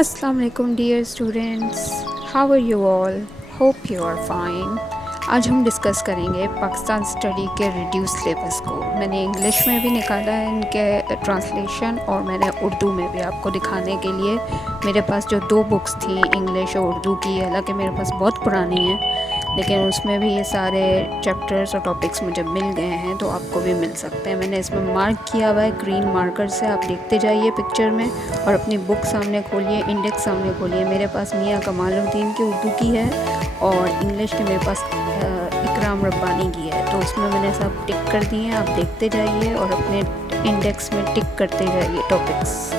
Assalamu alaikum dear students, how are you all? Hope you are fine. आज हम discuss करेंगे Pakistan study के reduce syllabus को। मैंने इंग्लिश में भी निकाला है इनके ट्रांसलेशन और मैंने उर्दू में भी आपको दिखाने के लिए मेरे पास जो 2 बुक्स थी इंग्लिश और उर्दू की, हालांकि मेरे पास बहुत पुरानी है लेकिन उसमें भी ये सारे चैप्टर्स और टॉपिक्स मुझे मिल गए हैं, तो आपको भी मिल सकते हैं। मैंने इसमें मार्क किया हुआ है ग्रीन मार्कर से, आप देखते जाइए पिक्चर में और अपनी बुक सामने खोलिए, इंडेक्स सामने खोलिए। मेरे पास मियाँ कमालुद्दीन की उर्दू की है और इंग्लिश की मेरे पास इकराम रब्बानी की है, तो उसमें मैंने सब टिक कर दिए हैं। आप देखते जाइए और अपने इंडेक्स में टिक करते जाइए टॉपिक्स।